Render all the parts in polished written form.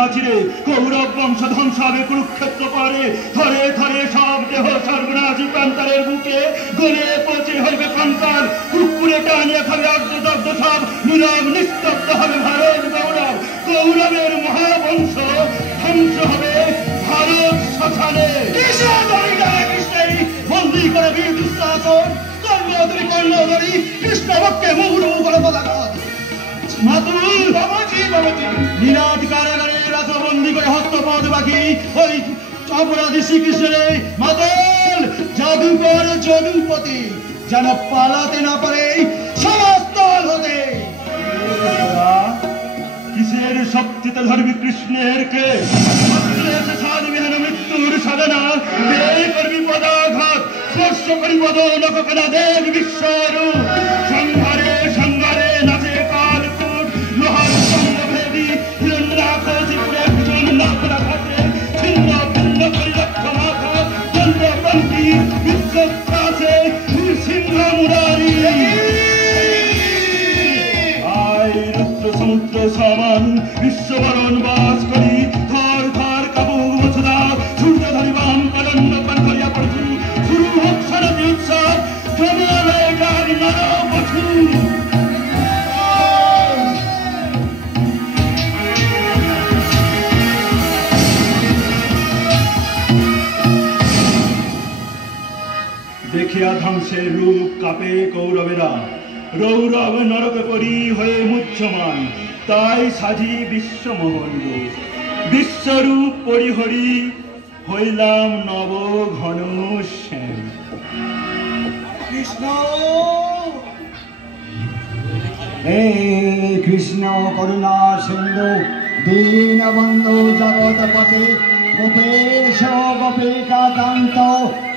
আছিরে কৌরব বংশ ধ্বংস হবে কুরুক্ষেত্র পারে থরে থরে সব দেহ সর্বনাশী প্রান্তরের বুকে গলে পচে হইবে কঙ্কাল কুকুরে টানিয়ে খাবে অর্ধদগ্ধ সব নীরব নিস্তব্ধ হবে ভারত গৌরব গৌরবের মহাবংশ ধ্বংস হবে ভারত শ্মশানে বন্দী করে বীর দুঃশাসন কর্ণধরী কর্ণধরী কৃষ্ণভক্তে মুহুর করে পতাকা মাতুল বাবাজি বাবাজি নীলাদ কারাগারে রাজবন্দী করে হস্তপদ বাকি ওই অপরাধী শ্রীকৃষ্ণের মাতল জাদুকর যদুপতি যেন পালাতে না পারে সমস্তল হতে কিসের শক্তিতে ধরবি কৃষ্ণের কে সাধবিহীন মৃত্যুর সাধনা করবি পদাঘাত স্পর্শ করি পদ লোককলা দেব বিশ্বরূপ সংহারে সংহারে নাচে কালকুট লোহার সঙ্গভেদী হিরণ্যাক্ষিপুরে ভীষণ নাকড়া ঘাটে ছিন্ন ভিন্ন করি লক্ষ মাথা চন্দ্রপন্থী বিশ্বত্রাসে সিংহ মুরারি আয় রুদ্র সমুদ্র সমান বিশ্ববরণ বাস করি ধর ধর কাবু মথুরা সূর্য ধরিবান কলন্দ পান করিয়া পড়ছি শুরু হোক শারদী উৎসব জমালয় গান নর পশু দেখিয়া ধ্বংসের রূপ কাপে কৌরবেরা রৌরব নরকে পরি হয়ে মুহ্যমান তাই সাজি বিশ্বমোহন রূপ বিশ্বরূপ পরিহরি হইলাম নব ঘন শ্যাম কৃষ্ণ হে কৃষ্ণ করুণা সিন্ধু দীনবন্ধু জগৎপতি গোপেশ গোপিকা কান্ত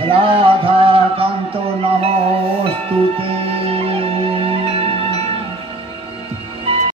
রাধা কান্ত নমস্তুতে